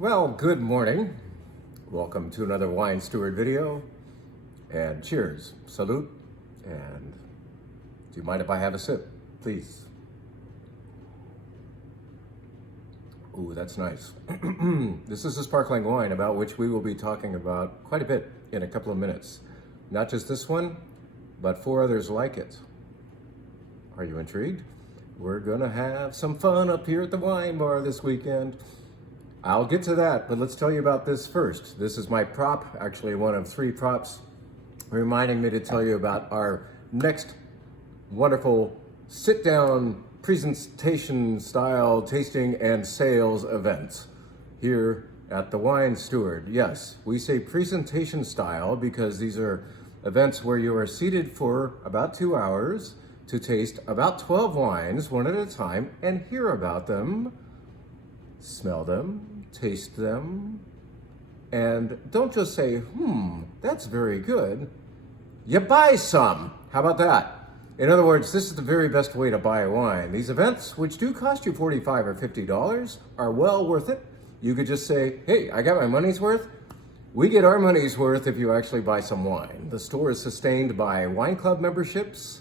Well, good morning. Welcome to another Wine Steward video. And cheers, salute, and do you mind if I have a sip, please? Ooh, that's nice. This is a sparkling wine about which we will be talking about quite a bit in a couple of minutes. Not just this one, but 4 others like it. Are you intrigued? We're gonna have some fun up here at the wine bar this weekend. I'll get to that, but let's tell you about this first. This is my prop, actually one of 3 props, reminding me to tell you about our next wonderful sit-down presentation style tasting and sales event here at the Wine Steward. Yes, we say presentation style because these are events where you are seated for about 2 hours to taste about 12 wines, one at a time, and hear about them, smell them, taste them, and don't just say, that's very good. You buy some. How about that? In other words, this is the very best way to buy a wine. These events, which do cost you $45 or $50, are well worth it. You could just say, hey, I got my money's worth. We get our money's worth if you actually buy some wine. The store is sustained by wine club memberships,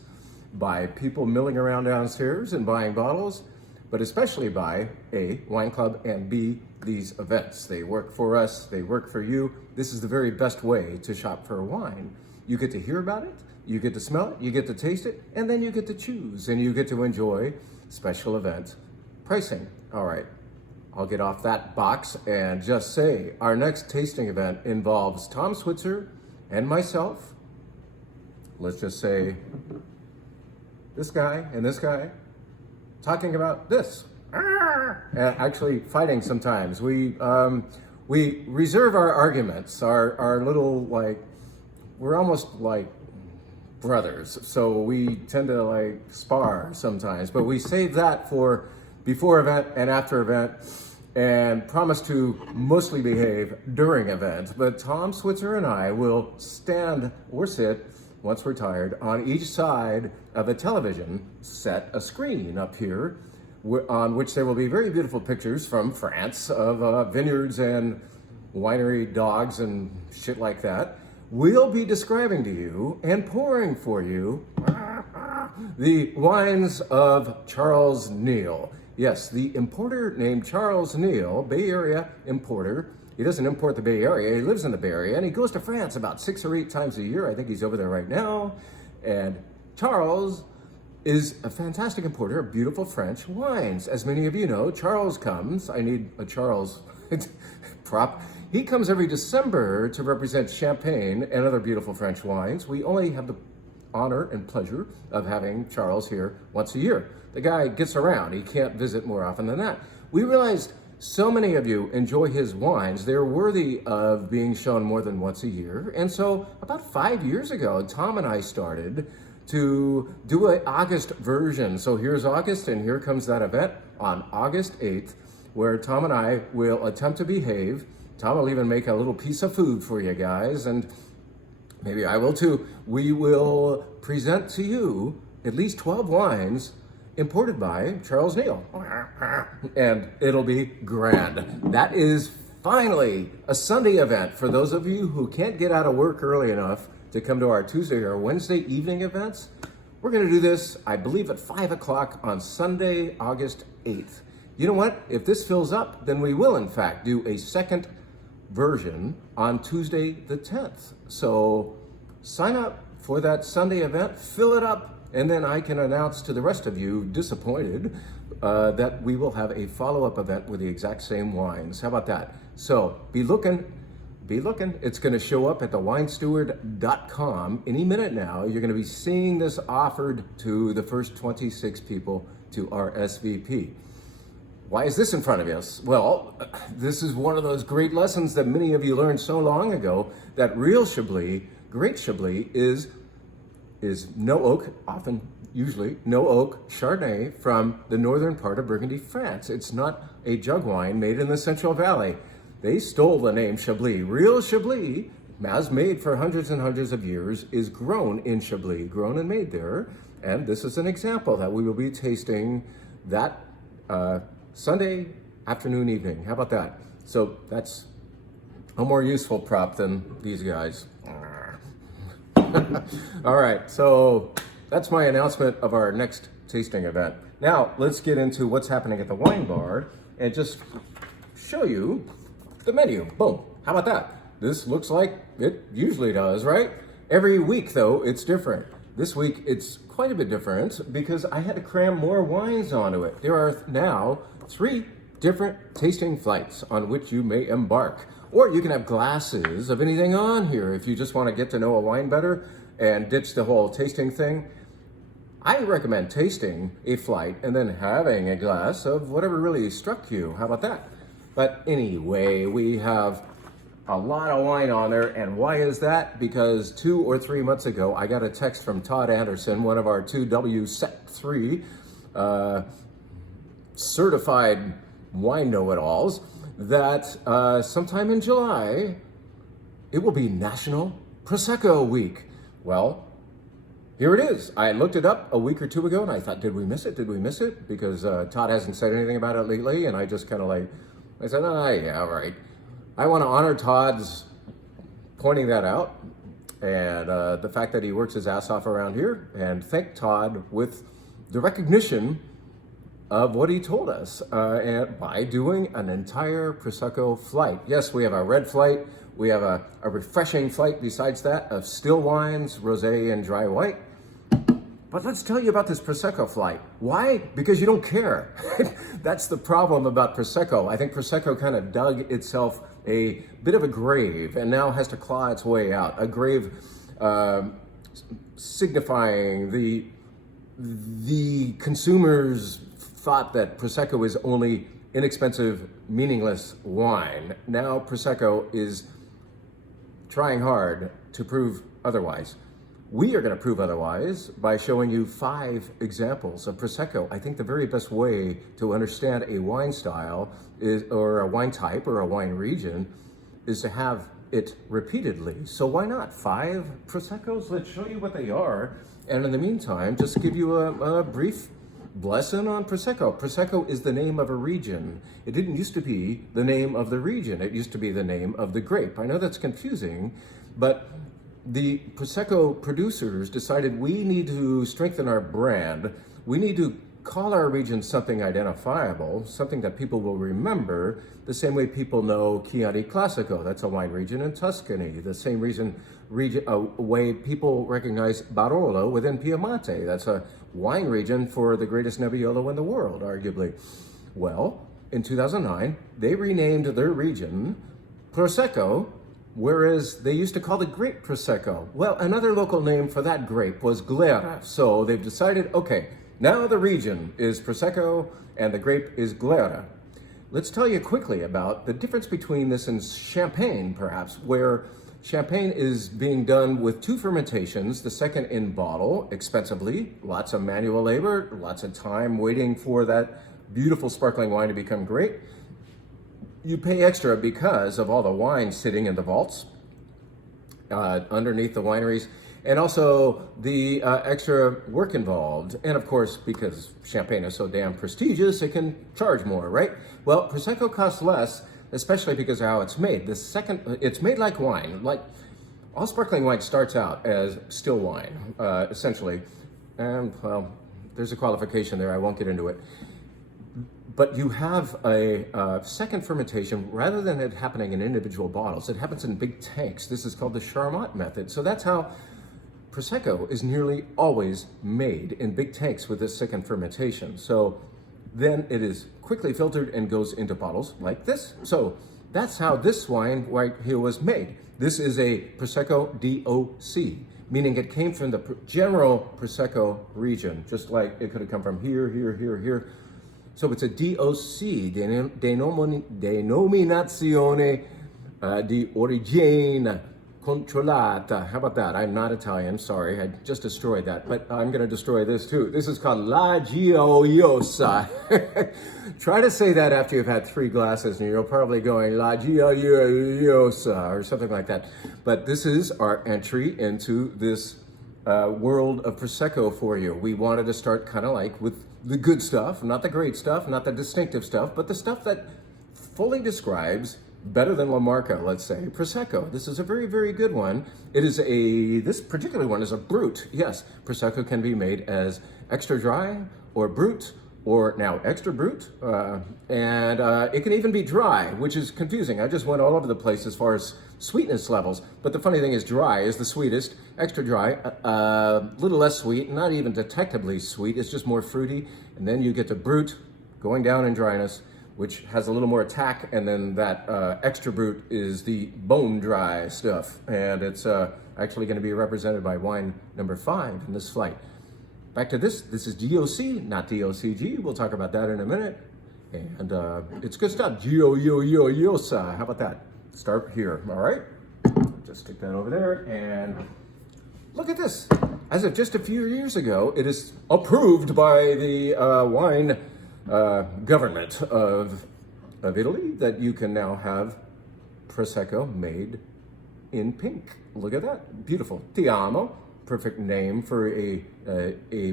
by people milling around downstairs and buying bottles, but especially by A, wine club, and B, these events. They work for us, they work for you. This is the very best way to shop for a wine. You get to hear about it, you get to smell it, you get to taste it, and then you get to choose, and you get to enjoy special event pricing. All right, I'll get off that box and just say our next tasting event involves Tom Switzer and myself. Let's just say this guy and this guy talking about this, and actually fighting sometimes. We reserve our arguments, our little, like, we're almost like brothers, so we tend to like spar sometimes, but we save that for before event and after event, and promise to mostly behave during events. But Tom Switzer and I will stand or sit, once we're tired, on each side of a television set, a screen up here, on which there will be very beautiful pictures from France of vineyards and winery dogs and shit like that. We'll be describing to you and pouring for you the wines of Charles Neal. Yes, the importer named Charles Neal, Bay Area importer. He doesn't import the Bay Area, he lives in the Bay Area, and he goes to France about 6 or 8 times a year. I think he's over there right now. And Charles is a fantastic importer of beautiful French wines. As many of you know, Charles comes, I need a Charles prop. He comes every December to represent Champagne and other beautiful French wines. We only have the honor and pleasure of having Charles here once a year. The guy gets around, he can't visit more often than that. We realized so many of you enjoy his wines. They're worthy of being shown more than once a year. And so about 5 years ago, Tom and I started to do an August version. So here's August, and here comes that event on August 8th, where Tom and I will attempt to behave. Tom will even make a little piece of food for you guys, and maybe I will too. We will present to you at least 12 wines imported by Charles Neal, and it'll be grand. That is finally a Sunday event for those of you who can't get out of work early enough to come to our Tuesday or Wednesday evening events. We're gonna do this, I believe, at 5 o'clock on Sunday, August 8th. You know what? If this fills up, then we will in fact do a second version on Tuesday the 10th. So sign up for that Sunday event, fill it up, and then I can announce to the rest of you, disappointed, that we will have a follow-up event with the exact same wines. How about that? So be looking. It's gonna show up at thewinesteward.com any minute now. You're gonna be seeing this offered to the first 26 people to RSVP. Why is this in front of us? Well, this is one of those great lessons that many of you learned so long ago, that real Chablis, great Chablis, is no oak, usually no oak Chardonnay from the northern part of Burgundy, France. It's not a jug wine made in the Central Valley. They stole the name Chablis. Real Chablis, as made for hundreds and hundreds of years, is grown in Chablis, grown and made there. And this is an example that we will be tasting that Sunday afternoon, evening. How about that? So that's a more useful prop than these guys. All right, so that's my announcement of our next tasting event. Now, let's get into what's happening at the wine bar and just show you the menu. Boom. How about that? This looks like it usually does, right? Every week, though, it's different. This week, it's quite a bit different because I had to cram more wines onto it. There are now 3 different tasting flights on which you may embark. Or you can have glasses of anything on here if you just want to get to know a wine better and ditch the whole tasting thing. I recommend tasting a flight and then having a glass of whatever really struck you. How about that? But anyway, we have a lot of wine on there. And why is that? Because 2 or 3 months ago, I got a text from Todd Anderson, one of our 2W Set 3 certified wine know-it-alls, that sometime in July, it will be National Prosecco Week. Well, here it is. I looked it up a week or 2 ago and I thought, did we miss it? Did we miss it? Because Todd hasn't said anything about it lately. And I just kind of I said, yeah, right. I want to honor Todd's pointing that out and the fact that he works his ass off around here, and thank Todd with the recognition of what he told us and by doing an entire Prosecco flight. Yes, we have a red flight. We have a refreshing flight besides that of still wines, rosé and dry white. But let's tell you about this Prosecco flight. Why? Because you don't care. That's the problem about Prosecco. I think Prosecco kind of dug itself a bit of a grave and now has to claw its way out. A grave signifying the consumers thought that Prosecco is only inexpensive, meaningless wine. Now Prosecco is trying hard to prove otherwise. We are going to prove otherwise by showing you 5 examples of Prosecco. I think the very best way to understand a wine style is, or a wine type or a wine region, is to have it repeatedly. So why not 5 Proseccos? Let's show you what they are. And in the meantime, just give you a brief lesson on Prosecco. Prosecco is the name of a region. It didn't used to be the name of the region. It used to be the name of the grape. I know that's confusing, but the Prosecco producers decided we need to strengthen our brand. We need to call our region something identifiable, something that people will remember, the same way people know Chianti Classico. That's a wine region in Tuscany. The same way people recognize Barolo within Piemonte. That's a wine region for the greatest Nebbiolo in the world, arguably. Well, in 2009, they renamed their region Prosecco, whereas they used to call the grape Prosecco. Well, another local name for that grape was Glera. So they've decided, okay, now the region is Prosecco and the grape is Glera. Let's tell you quickly about the difference between this and Champagne, perhaps, where Champagne is being done with 2 fermentations, the second in bottle, expensively, lots of manual labor, lots of time waiting for that beautiful sparkling wine to become great. You pay extra because of all the wine sitting in the vaults underneath the wineries, and also the extra work involved. And of course, because Champagne is so damn prestigious, it can charge more, right? Well, Prosecco costs less, especially because of how it's made. It's made like wine. Like all sparkling wine starts out as still wine, essentially. And well, there's a qualification there, I won't get into it. But you have a second fermentation, rather than it happening in individual bottles, it happens in big tanks. This is called the Charmat method. So that's how Prosecco is nearly always made, in big tanks with this second fermentation. So then it is quickly filtered and goes into bottles like this. So that's how this wine right here was made. This is a Prosecco DOC, meaning it came from the general Prosecco region, just like it could have come from here, here, here, here. So it's a DOC, Denominazione di Origine Controllata. How about that? I'm not Italian, sorry, I just destroyed that, but I'm gonna destroy this too. This is called La Gioiosa. Try to say that after you've had 3 glasses and you're probably going La Gioiosa or something like that. But this is our entry into this world of Prosecco for you. We wanted to start kind of like with the good stuff, not the great stuff, not the distinctive stuff, but the stuff that fully describes, better than La Marca, let's say, Prosecco. This is a very, very good one. This particular one is a brut. Yes, Prosecco can be made as extra dry or brut, or now extra brut, and it can even be dry, which is confusing. I just went all over the place as far as sweetness levels, but the funny thing is dry is the sweetest, extra dry, a little less sweet, not even detectably sweet, it's just more fruity, and then you get to brut, going down in dryness, which has a little more attack, and then that extra brut is the bone dry stuff, and it's actually going to be represented by wine number 5 in this flight. Back to this is DOC, not DOCG. We'll talk about that in a minute. And it's good stuff. Yosa. How about that? Start here, all right? Just stick that over there. And look at this. As of just a few years ago, it is approved by the wine government of Italy that you can now have Prosecco made in pink. Look at that. Beautiful. Ti amo. Perfect name for a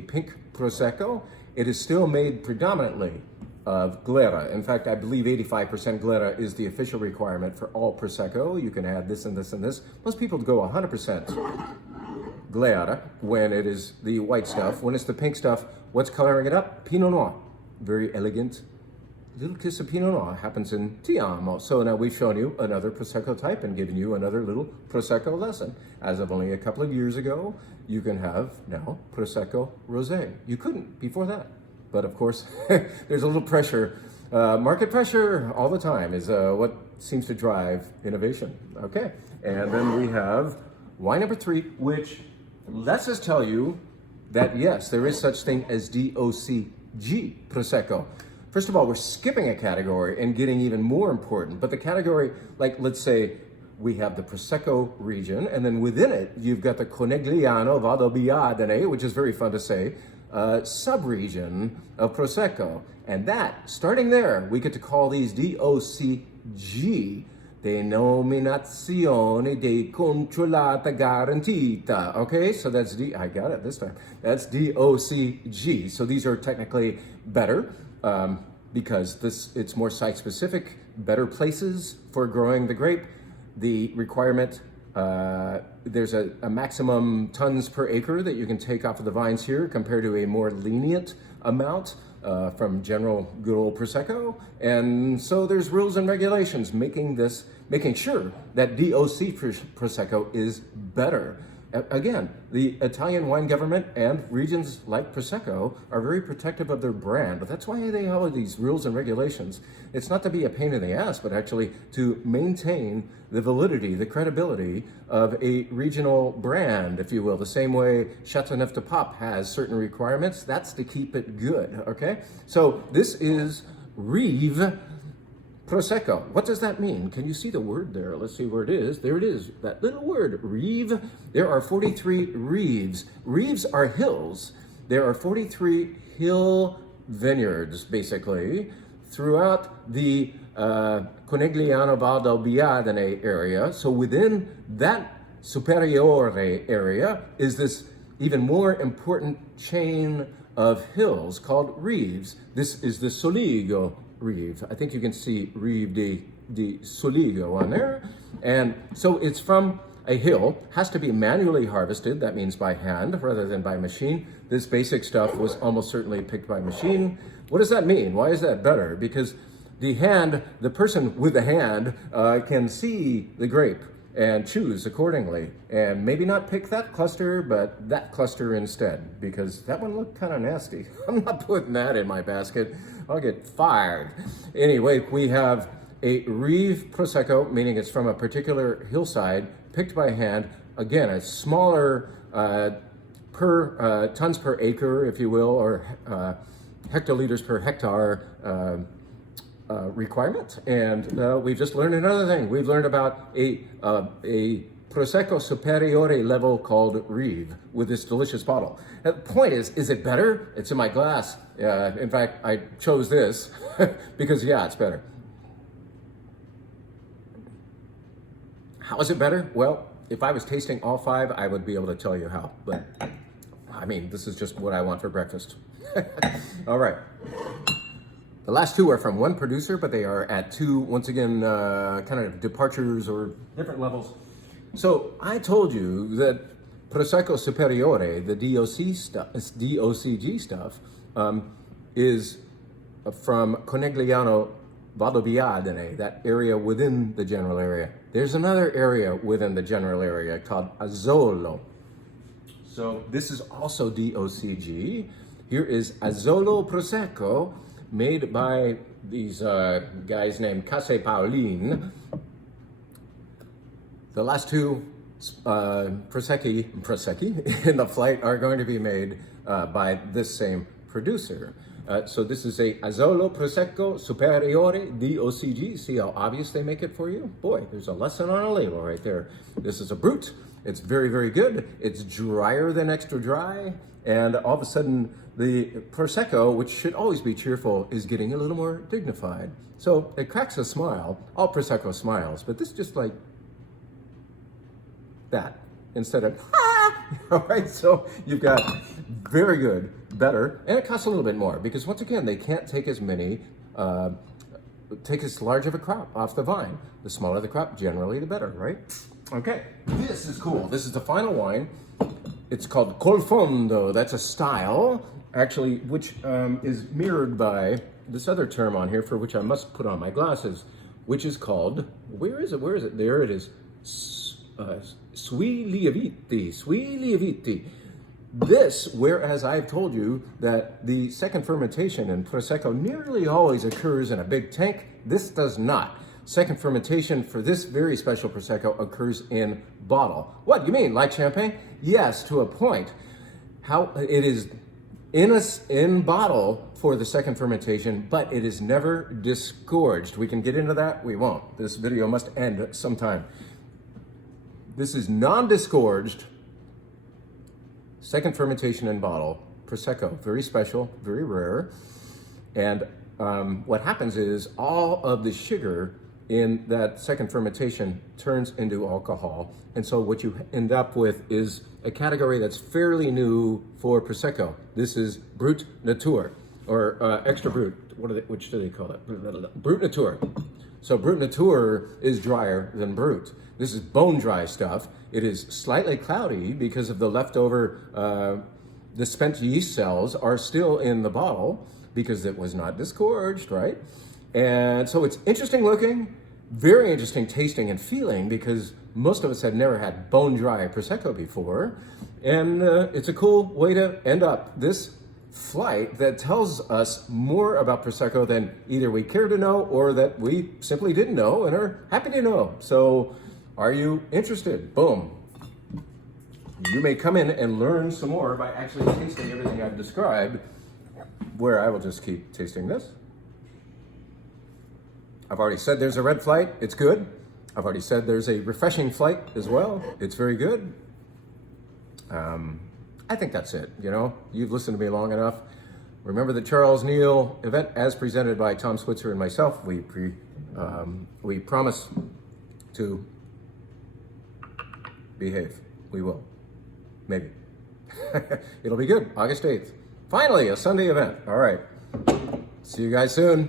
pink Prosecco. It is still made predominantly of Glera. In fact, I believe 85% Glera is the official requirement for all Prosecco. You can add this and this and this. Most people go 100% Glera when it is the white stuff. When it's the pink stuff, what's coloring it up? Pinot Noir. Very elegant. Little kiss of Pinot Noir happens in Ti amo. So now we've shown you another Prosecco type and given you another little Prosecco lesson. As of only a couple of years ago, you can have now Prosecco Rosé. You couldn't before that. But of course, there's a little pressure. Market pressure all the time is what seems to drive innovation. Okay, and then we have wine number 3, which lets us tell you that yes, there is such thing as DOCG Prosecco. First of all, we're skipping a category and getting even more important. But the category, like let's say we have the Prosecco region, and then within it, you've got the Conegliano Valdobbiadene, which is very fun to say, sub-region of Prosecco. And that, starting there, we get to call these DOCG, Denominazione di Controllata Garantita. Okay, so that's I got it this time. That's DOCG. So these are technically better. Because it's more site-specific, better places for growing the grape. The requirement, there's a maximum tons per acre that you can take off of the vines here compared to a more lenient amount from general good old Prosecco. And so there's rules and regulations making sure that DOC Prosecco is better. Again, the Italian wine government and regions like Prosecco are very protective of their brand, but that's why they have these rules and regulations. It's not to be a pain in the ass, but actually to maintain the validity, the credibility of a regional brand, if you will. The same way Châteauneuf-du-Pape has certain requirements, that's to keep it good, okay? So this is Rive Prosecco. What does that mean? Can you see the word there? Let's see where it is. There it is, that little word, Rive. There are 43 Rives. Rives are hills. There are 43 hill vineyards, basically, throughout the Conegliano Valdobbiadene area. So within that Superiore area is this even more important chain of hills called Rives. This is the Soligo Rive. I think you can see Rive di Soligo on there. And so it's from a hill, has to be manually harvested, that means by hand rather than by machine. This basic stuff was almost certainly picked by machine. What does that mean? Why is that better? Because the person with the hand can see the grape and choose accordingly. And maybe not pick that cluster, but that cluster instead, because that one looked kind of nasty. I'm not putting that in my basket. I'll get fired. Anyway, we have a Rive Prosecco, meaning it's from a particular hillside, picked by hand. Again, a smaller tons per acre, if you will, or hectoliters per hectare requirement. And we've just learned another thing. We've learned about a Prosecco Superiore level called Rive with this delicious bottle. The point is it better? It's in my glass. In fact, I chose this because, yeah, it's better. How is it better? Well, if I was tasting all 5, I would be able to tell you how. But, I mean, this is just what I want for breakfast. All right. The last two are from one producer, but they are at two, once again, kind of departures or different levels. So I told you that Prosecco Superiore, the DOCG stuff, is from Conegliano Valdobbiadene, that area within the general area. There's another area within the general area called Azzolo. So this is also DOCG. Here is Azzolo Prosecco, made by these guys named Case Pauline. The last two Prosecchi in the flight are going to be made by this same producer. So this is a Azzolo Prosecco Superiore DOCG. See how obvious they make it for you? Boy, there's a lesson on a label right there. This is a Brut. It's very, very good. It's drier than extra dry. And all of a sudden, the Prosecco, which should always be cheerful, is getting a little more dignified. So it cracks a smile. All Prosecco smiles, but this is just like that instead of all right, so you've got very good, better, and it costs a little bit more because once again they can't take as many take as large of a crop off the vine. The smaller the crop, generally the better, right? Okay, this is cool. This is the final wine. It's called Col Fondo. That's a style actually which is mirrored by this other term on here for which I must put on my glasses, which is called, where is it? There it is. Sui lieviti. This, whereas I've told you that the second fermentation in Prosecco nearly always occurs in a big tank, this does not. Second fermentation for this very special Prosecco occurs in bottle. What, you mean, like champagne? Yes, to a point. How it is in bottle for the second fermentation, but it is never disgorged. We can get into that, we won't. This video must end sometime. This is non-disgorged, second fermentation in bottle, Prosecco, very special, very rare. And what happens is all of the sugar in that second fermentation turns into alcohol. And so what you end up with is a category that's fairly new for Prosecco. This is Brut Nature, or extra Brut, which do they call it? Brut Nature. So Brut Nature is drier than Brut. This is bone dry stuff. It is slightly cloudy because of the leftover, the spent yeast cells are still in the bottle because it was not disgorged, right? And so it's interesting looking, very interesting tasting and feeling because most of us have never had bone dry Prosecco before. And it's a cool way to end up this flight that tells us more about Prosecco than either we care to know or that we simply didn't know and are happy to know. So are you interested? Boom. You may come in and learn some more by actually tasting everything I've described, where I will just keep tasting this. I've already said there's a red flight, it's good. I've already said there's a refreshing flight as well, it's very good. I think that's it, you know? You've listened to me long enough. Remember the Charles Neal event as presented by Tom Switzer and myself. We promise to behave. We will. Maybe. It'll be good. August 8th. Finally, a Sunday event. All right. See you guys soon.